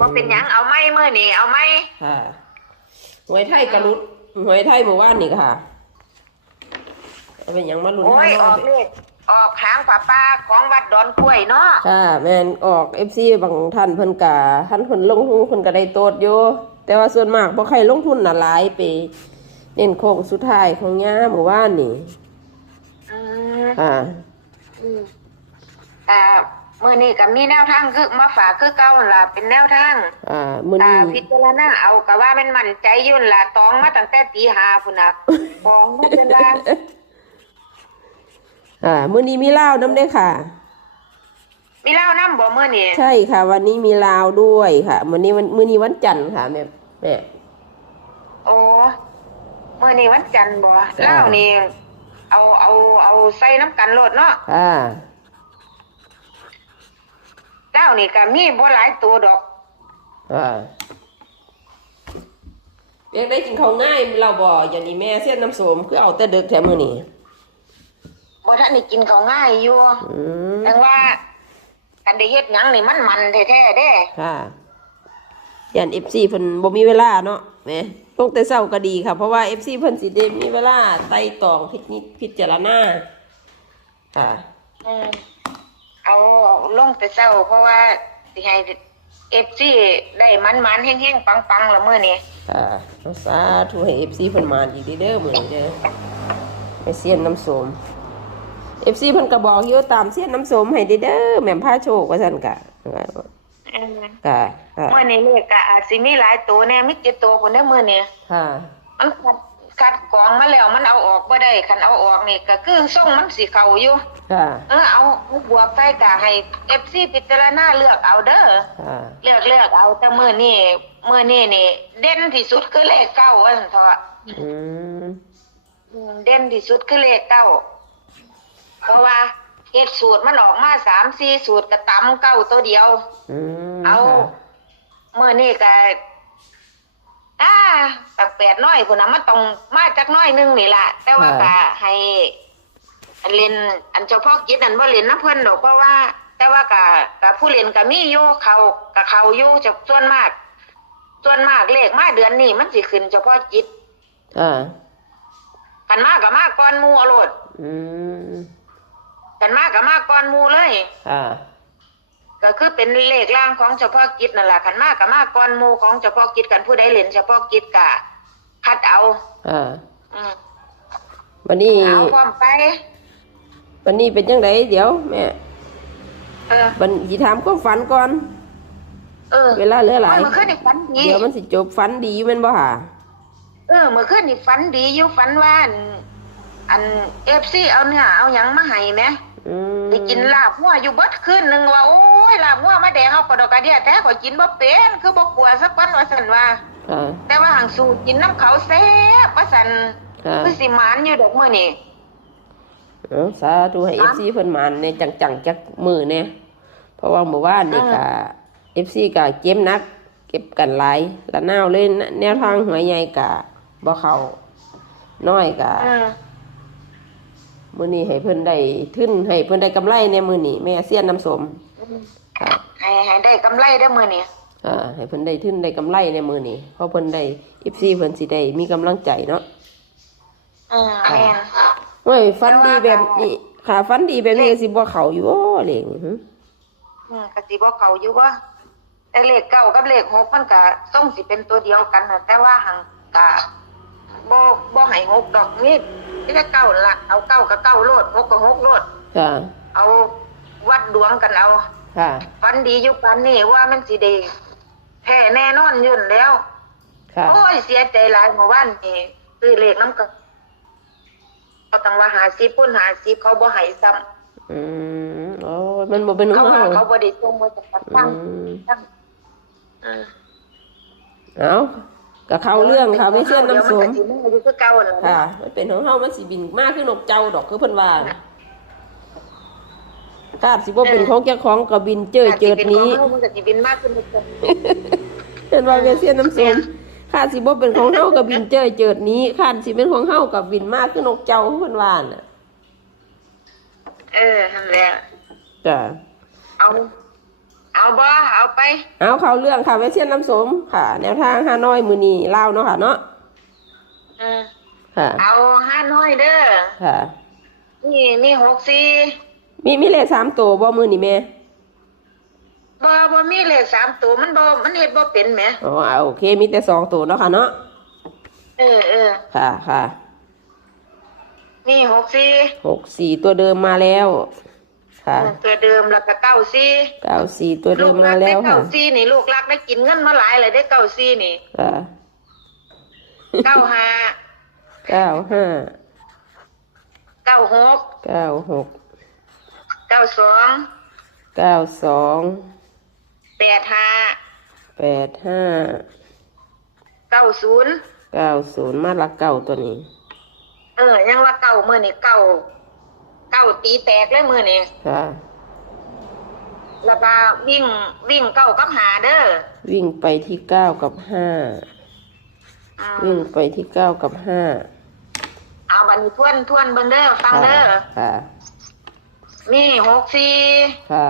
บ่เป็นหยังเอาไหมมื้อนี้เอาไหมค่ะหวยไทยกระลุดหวยไทยเมื่อวานนี่ค่ะเป็นหยังมาลุ้น โอ้ยออกเลขออกหางป้าของวัดดอนกล้วยเนาะค่ะแม่นออก FC บางท่านเพิ่นกะท่านเพิ่นลงทุนเพิ่นก็ได้โตดอยู่แต่ว่าส่วนมากบ่ใครลงทุนน่ะหลายไปเน้นโค้งสุดท้ายของย่าเมื่อวานนี่ค่ะมื้อนี้ก็มีแนวทางคือมาฝากคือเก่าหั่นล่ะเป็นแนวทางมื้อนี้พิจารณาเอาก็ว่ามันมั่นใจอยู่ล่ะตองมาตั้งแต่ตี 5พุ่นน่ะตองมาเป็นว่ามื้อนี้มีลาวน้ำด้วยค่ะมีเล่าน้ำบ่มื้อนี้ใช่ค่ะวันนี้มีลาวด้วยค่ะมื้อนี้วันจันทร์ค่ะแม่โอ้มื้อนี้วันจันทร์บ่เล่านี่เอาใส่น้ำกันโลดเนาะเล่านี่ก็มีบ่หลายตัวดอกเรียกได้กินข้าวง่ายเราบ่อย่างนี้แม่เสี้ยนน้ำส้มคือเอาแต่ดึกแถมมื้อนี้บ่ทันได้กินข้าวง่ายอยู่แต่ว่ากันได้เฮ็ดหยังนี่มันแท้ๆเด้ค่ะย่าน FC เพิ่นบ่มีเวลาเนาะแม่ลงแต่เช้าก็ดีค่ะเพราะว่า FC เพิ่นสิได้มีเวลาไต่ตองพิจารณาค่ะเอาลงแต่เช้าเพราะว่าสิให้ FC ได้มันๆแห้งๆปังๆละมื้อนี้สาธุให้ FC เพิ่นมาอีกเด้อมื้อนี้เด้อให้เสี้ยนน้ำส้มFC เพิ่นก็บอกอยู่ตามเสี้ยนน้ำส้มให้เด้อแม่นพาโชคว่าซั่นกะค่ะมื้อนี้เลขก็อาจสิมีหลายตัวแน่มี7ตัวพุ่นเด้อมื้อนี้มันคัดกรองมาแล้วมันเอาออกบ่ได้คันเอาออกนี่ก็คือทรงมันสิเข้าอยู่เอาบวกใส่ก็ให้ FC พิจารณาเลือกเอาเด้อเลือกเอาแต่มื้อนี้นี่เด่นที่สุดคือเลข9ว่าซั่นเถาะเด่นที่สุดคือเลข9เพราะว่าเฮ็ดสูตรมันออกมา3-4 สูตรก็ตำ9ตัวเดียวเอามื้อนี้ก็ตั้ง8น้อยพุ่นน่ะมันต้องมาจากน้อยนึงนี่ล่ะแต่ว่าก็ให้เล่นอันเฉพาะกิจนั่นบ่เล่นนำเพิ่นดอกเพราะว่าแต่ว่าก็ผู้เล่นก็มีอยู่เขาอยู่ส่วนมากเลขมาเดือนนี้มันสิขึ้นเฉพาะกิจกันมาก็มาก่อนหมู่เอาโลดกันมาก็มาก่อนหมู่เลยก็คือเป็นเลขล่างของเฉพาะกิจนั่นแหละขันมากกับมากก่อนหมู่ของเฉพาะกิจกันผู้ใดเล่นเฉพาะกิจกะคัดเอาวันนี้เอาพร้อมไปวันนี้เป็นยังไงเดี๋ยวแม่วันสิถามความฝันก่อนเวลาเหลือหลายเมื่อคืนนี่ฝันดีเดี๋ยวมันสิจบฝันดีแม่นบ่ค่ะเมื่อคืนนี่ฝันดีอยู่ฝันว่าอัน FC เอาเนื้อเอาหยังมาให้แหมได้กินลาบงัวอยู่เบิดคืนนึงว่าโอ้ยลาบงัวมาแดงเอากระดอกกระเดียแท้ข่อยกินบ่เป็นคือบ่กลัวสักวันว่าซั่นว่าแต่ว่าหังสู้กินน้ำเขาแซ่บว่าซั่นคือสิหมานอยู่ดอกมื้อนี้สาธุให้ FC เพิ่นหมานในจังๆจักมื้อแน่เพราะว่าเมื่อวานนี่ก็ FC ก็เก็บนักเก็บกันหลายละนาวเลยแนวทางหวยใหญ่ก็บ่เข้าน้อยก็มื้อนี้ให้เพิ่นได้ทุนให้เพิ่นได้กำไรในมื้อนี้แม่เสี้ยนน้ำส้มให้ได้กำไรได้มื้อนี้ให้เพิ่นได้ทุนได้กำไรในมื้อนี้เพราะเพิ่นได้ FC เพิ่นสิได้มีกำลังใจเนาะแม่นโอ้ยฝันดีแบบนี้ค่ะฝันดีแบบนี้สิบ่เข้าอยู่บ่เลขก็สิบ่เข้าอยู่บ่แต่เลข9กับเลข6มันก็ต้องสิเป็นตัวเดียวกันน่ะแต่ว่าหังก็บ่ให้6ดอกนี่แค่9ละเอา9กับ9โลด6กับ6โลดเอาวัดดวงกันเอาฝันดีอยู่ปานนี้ว่ามันสิได้แท้แน่นอนอยู่แล้วโอ้ยเสียใจหลายเมื่อวานนี่ซื้อเลขนำก็ต้องว่า50ปุ่น50เขาบ่ให้ซ้ำโอ้มันบ่เป็นของเขาบ่ได้ส่งมาจากตั้งเอาก็เข้าเรื่องค่ะไม่เชื่อน้ำส้มค่ะมันเป็นของเฮามันสิบินมากขึ้นนกเจ้าดอกคือเพิ่นว่าคาดสิบ่เป็นของเจ้าของก็บินเจิดนี้มันก็สิบินมากขึ้นนกเจ้าเพิ่นว่าไม่เชื่อน้ำส้มคาดสิบ่เป็นของเฮาก็บินเจิดนี้คาดสิเป็นของเฮาก็บินมากขึ้นนกเจ้าเพิ่นว่าน่ะนั่นแหละจ้ะเอา เอาบ่เอาไป เอาเข้าเรื่องค่ะแม่เซียนน้ำสมค่ะ แนวทางฮานอยมือนีเล่าวเนาะค่ะเนาะ อืม ค่ะ เอาห้าน้อยเด้อ ค่ะ มี64มีเลข3ตัวบ่มือนี่แม่ บ่มีเลข3ตัวมันเฮ็ดบ่เป็นแหม อ๋อเอาโอเคมีแต่2ตัวเนาะค่ะเนาะ เออ ค่ะค่ะ มี64 ตัวเดิมมาแล้วค่ะ ตัวเดิมแล้วก็94 94ตัวเดิมมาแล้วค่ะ ลูกรักได้94นี่ลูกรักได้กินเงินมาหลายเลยได้94นี่ ค่ะ 95 95 96 96 92 92 85 85 90 90มาละเก้าตัวนี้ ยังว่าเก่ามื้อนี่เก่าตีแตกเลยมื้อนี่ ค่ะ แล้วก็วิ่งเก่ากับหาเด้อ วิ่งไปที่9กับ5 อืม วิ่งไปที่9กับ5 เอาบัดนี้ทวนเบิ่งเด้อฟัง ค่ะ เด้อ ค่ะ มี64 ค่ะ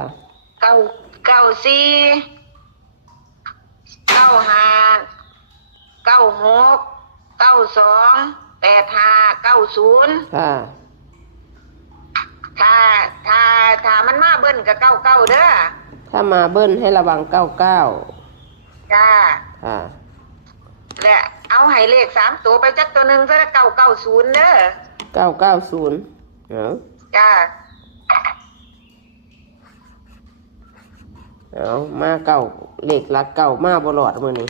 94 95 96 92 85 90 ค่ะ ถ้ามันมาเบิ้นกับ99เด้อ ถ้ามาเบิ้ลให้ระวัง99จ้า ค่ะ และเอาให้เลข3ตัวไปจักตัวหนึงซะ990เด้อ 990เอา จ้า เอามาเก่าเหล็กหลักเก่ามาบ่รอดมื้อนี้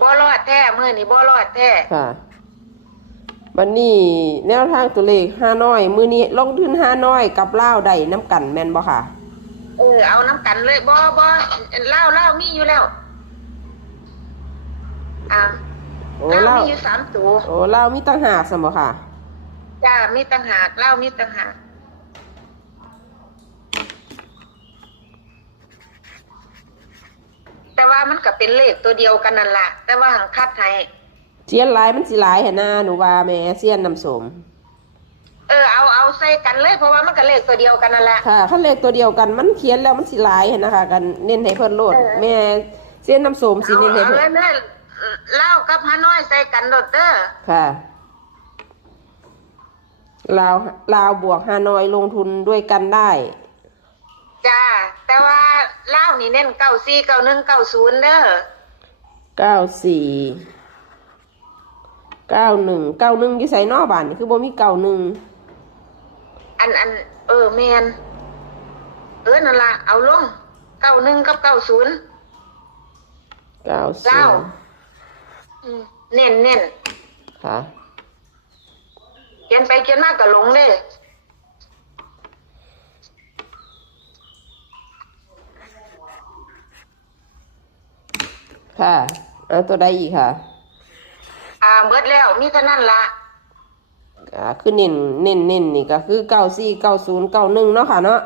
บ่รอดแท้มื้อนี้บ่รอดแท้ ค่ะวันนี้แนวทางตัวเลข5น้อยมื้อนี้ลงทุน5น้อยกับลาวได้น้ำกันแม่นบ่ค่ะ เอาน้ำกันเลยบ่เล่ามีอยู่แล้วโอ้ เล่า ลาว มีอยู่3ตัว โอ้ลาวมีต่างหากซั่นบ่ค่ะ จ้ามีต่างหากเล่ามีต่างหากแต่ว่ามันก็เป็นเลขตัวเดียวกันนั่นล่ะแต่ว่าหังคัดให้ เสียนหลายมันสิหลายหั่นน่ะหนูว่าแม่เสียนน้ำสม เอาใส่กันเลยเพราะว่ามันก็เลขตัวเดียวกันนั่นแหละ ค่ะคันเลขตัวเดียวกันมันเขียนแล้วมันสิหลายหั่นนะคะกันเน้นให้เพิ่นโลดแม่เสียนน้ำสมสิเน้นให้ เอา เพิ่ เล น ยแม่เล่ากับฮานอยใส่กันโดดเด้อ ค่ะลาวบวกฮานอยลงทุนด้วยกันได้ จ้าแต่ว่าเล่านี่เน้น94 91 90เด้อ 94 91 91อยู่ไสนอบ้านนี่คือบ่มี91 อันแม่นนั่นล่ะเอาลง91กับ90 เล่า 90 เน้น ค่ะ เขียนไปเขียนมาก็หลงเด้อ ค่ะเอาตัวใดอีกค่ะ เบิดแล้วมีเท่านั้นล่ะ คือเน้นนี่ก็คือ94 90 91เนาะค่ะเนาะ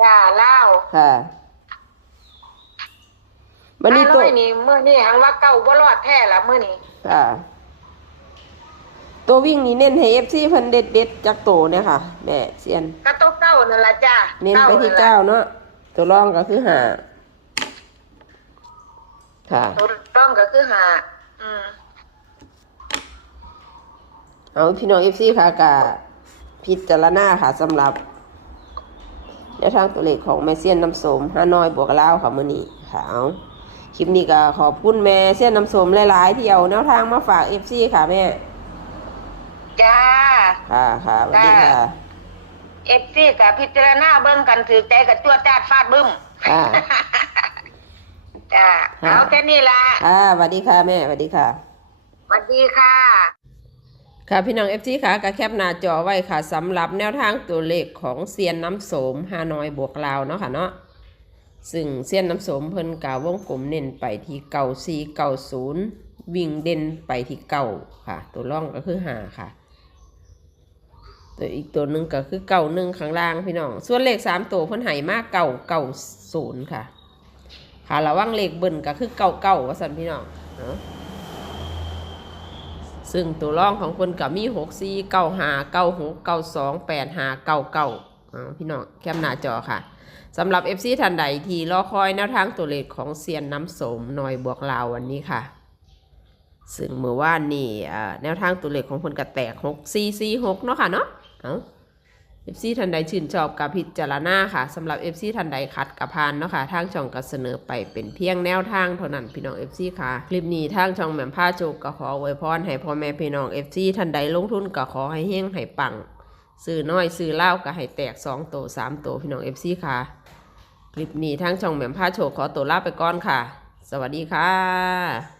จ้าเล่า ค่ะบัดนี้ ฮา ตัว น้อยนี่มื้อนี้หังว่าเก่าบ่รอดแท้ล่ะมื้อนี้ ค่ะ ตัววิ่งนี่เน้นให้ FC เพิ่นเด็ดจักโตเนี่ยค่ะ แม่เซียน ก็โต๊ะเก้านั่นล่ะจ้า เน้นไปที่9เนาะตัวรองก็คือ5ค่ะ ตัวต้องก็คือหาเอาพี่น้อง FC ค่ะกะพิจารณาค่ะสำหรับแนวทางตัวเลขของแม่เซียนน้ำสมฮานอยบวกลาวค่ะมื้อนี้ค่ะเอาคลิปนี้ก็ขอบคุณแม่เซียนน้ำสมหลายๆที่เอาแนวทางมาฝาก FC ค่ะแม่ จ้า ค่ะสวัสดีค่ะ FC กับพิจารณาเบิ่งกันถือใจกับตัวจาดฟาดบึ้ม ค่ะ จ้า ค่ะ เอาแค่นี้ละ สวัสดีค่ะแม่สวัสดีค่ะ สวัสดีค่ะ ค่ะพี่น้อง FC ค่ะก็แคปหน้าจอไว้ค่ะสำหรับแนวทางตัวเลขของเซียนน้ำโสมฮานอยบวกลาวเนาะค่ะเนาะซึ่งเซียนน้ำโสมเพิ่นกาวงกลมเน้นไปที่9490วิ่งเด่นไปที่9ค่ะ ตัวร่องก็คือ5ค่ะตัวอีกตัวหนึ่งก็คือ91ข้างล่างพี่น้องส่วนเลข3ตัวเพิ่นให้มา990ค่ะค่ะระวังเลขเบิ่นก็คือ99ว่าซั่นพี่น้องเนาะซึ่งตัวร่องของคนกับมี64 95 96 92 85 99พี่น้องแคปหน้าจอค่ะ สำหรับ FC ท่านใดที่รอคอยแนวทางตัวเลขของเซียนน้ำสมหน่อยบวกลาววันนี้ค่ะซึ่งเมื่อวานนี่แนวทางตัวเลขของเพิ่นก็แตก6446เนาะค่ะเนาะFC ท่านใดชื่นชอบกับพิจารณาค่ะสำหรับ FC ท่านใดขัดกับพานเนาะค่ะทางช่องก็เสนอไปเป็นเพียงแนวทางเท่านั้นพี่น้อง FC ค่ะคลิปนี้ทางช่องแหม่มผ้าโจกก็ขออวยพรให้พ่อแม่พี่น้อง FC ท่านใดลงทุนก็ขอให้เฮงให้ปังซื้อน้อยซื้อเล่าก็ให้แตก2 โต 3 โตพี่น้อง FC ค่ะคลิปนี้ทางช่องแหม่มผ้าโจกขอตัวลาไปก่อนค่ะสวัสดีค่ะ